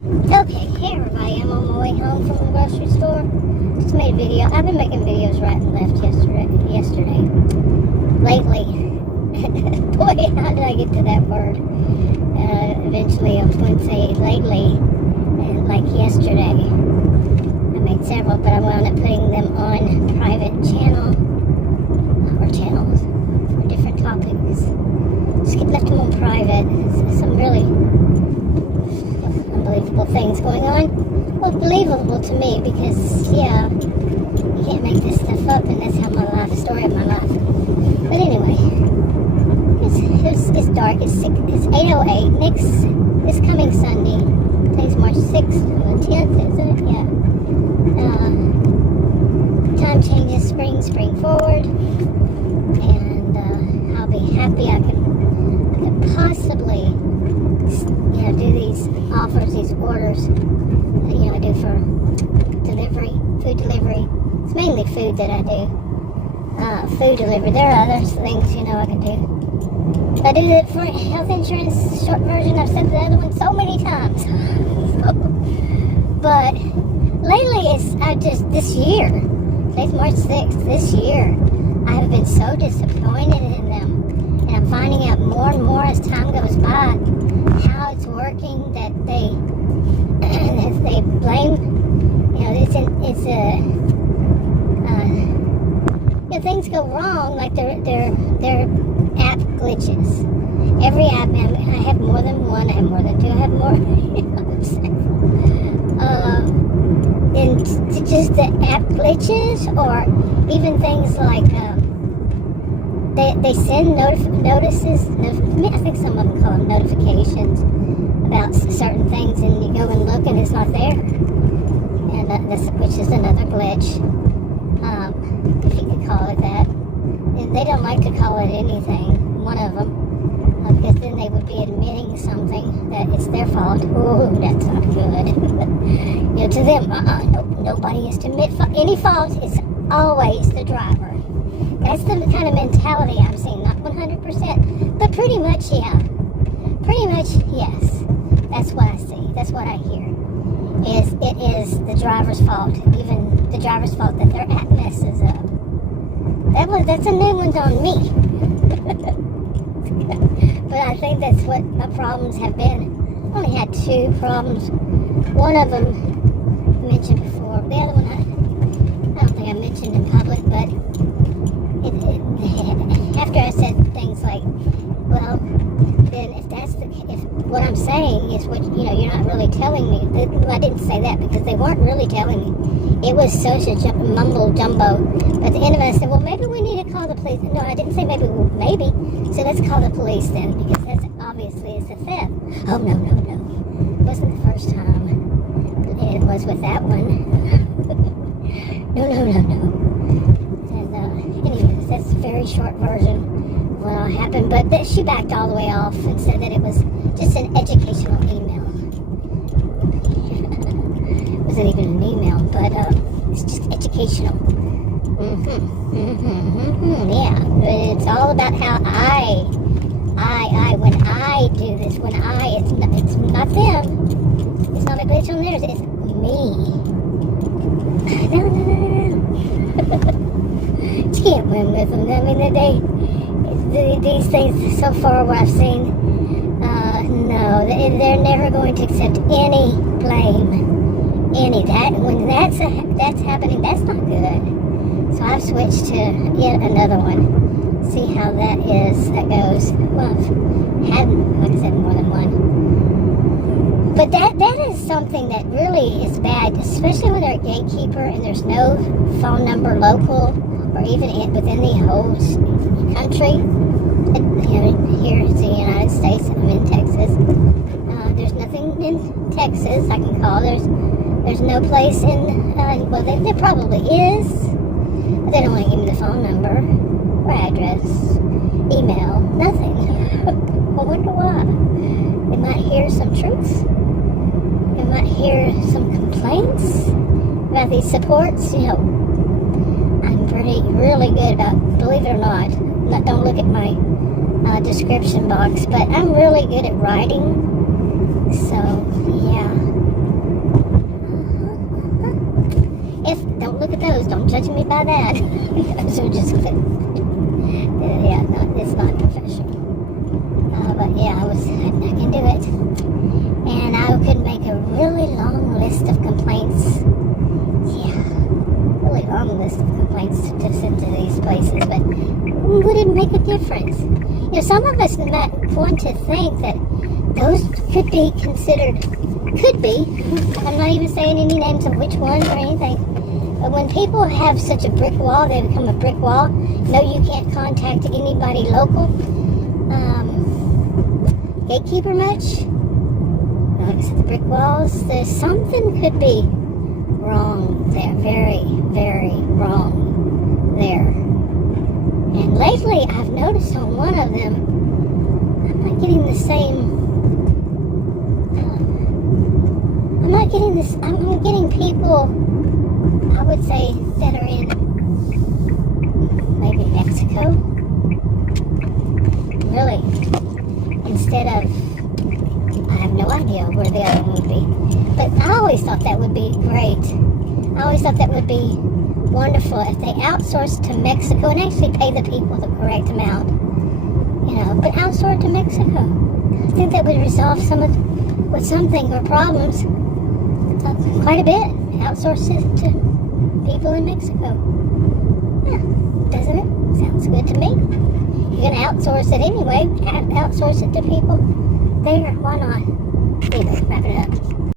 Okay, hey everybody, I'm on my way home from the grocery store. Just made a video. I've been making videos right and left yesterday. Lately. Boy, how did I get to that word? Eventually I was going to say lately, like yesterday. I made several, but I wound up putting them on private channels for different topics. Just left them on private. Some really unbelievable things going on. Well, believable to me because, yeah, you can't make this stuff up, and that's how my life, story of my life. But anyway, it's dark. It's 8:08. This coming Sunday. Today's March 6th, the 10th, isn't it? Yeah. Time changes, spring forward, and I'll be happy I could possibly, do these offers, these orders that, I do for food delivery. It's mainly food that I do. Food delivery. There are other things, I can do. I do it for health insurance, short version. I've said the other one so many times. But lately, this year, today's March 6th, this year, I have been so disappointed in them. And I'm finding out more and more as time goes by how it's working, that they blame, things go wrong, like they're app glitches. Every app, I have more than one, I have more than two, I have more, and just the app glitches, or even things like, they send notices, I think some of them call them notifications about certain things, and you go and look and it's not there, and which is another glitch, if you could call it that. And they don't like to call it anything, one of them, because then they would be admitting something that it's their fault. Oh, that's not good. To them, nobody is to admit any fault. It's always the driver. That's the kind of mentality I'm seeing, not 100%, but pretty much, yeah. Pretty much, yes. That's what I see. That's what I hear. It is the driver's fault, even the driver's fault that their app messes up. That's a new one on me. But I think that's what my problems have been. I only had two problems. One of them I mentioned before. The other one I don't think I mentioned in public, but after I said things like, well, then if what I'm saying is what, you're not really telling me. Well, I didn't say that because they weren't really telling me. It was such a mumble jumbo. But at the end of it, I said, well, maybe we need to call the police. No, I didn't say maybe. So let's call the police then, because that's obviously it's a theft. Oh, no. It wasn't the first time. It was with that one. No. And anyways, that's a very short version of what happened. But she backed all the way off and said that it was just an educational email. It wasn't even an email, but it's just educational. Yeah, it's all about how when I do this, it's not them. It's not a glitch on theirs, it's me. No. You can't win with them. I mean, these things so far what I've seen, no, they're never going to accept any blame. When that's happening, that's not good. So I've switched to yet another one. See how that goes. Well, I've had, like I said, more than one. But that is something that really is bad, especially when they're a gatekeeper and there's no phone number local or even within the whole country. Here in the United States, I'm in Texas. There's nothing in Texas I can call. There's no place in, well, there probably is, but they don't want to give me the phone number or address, email, nothing. I wonder why. They might hear some truth. They might hear some complaints about these supports. I'm really good about, believe it or not, don't look at my description box, but I'm really good at writing. So, yeah. judging me by that. So just, yeah, no, it's not professional. But yeah, I can do it. And I could make a really long list of complaints. Yeah, really long list of complaints to send to these places, but would it make a difference? You know, some of us might want to think that those could be considered, I'm not even saying any names of which ones or anything, but when people have such a brick wall, they become a brick wall. No, you can't contact anybody local. Gatekeeper much? Like I said, the brick walls, there's something could be wrong there. Very, very wrong there. And lately, I've noticed on one of them, I'm not getting the same. I'm getting people, I would say, that are in maybe Mexico. Really. Instead of, I have no idea where the other one would be. But I always thought that would be great. I always thought that would be wonderful if they outsourced to Mexico and actually pay the people the correct amount. You know, but outsource to Mexico. I think that would resolve something or problems quite a bit. Outsource it to people in Mexico. Yeah, doesn't it? Sounds good to me. You're going to outsource it anyway. Outsource it to people there. Why not? Anyway, wrap it up.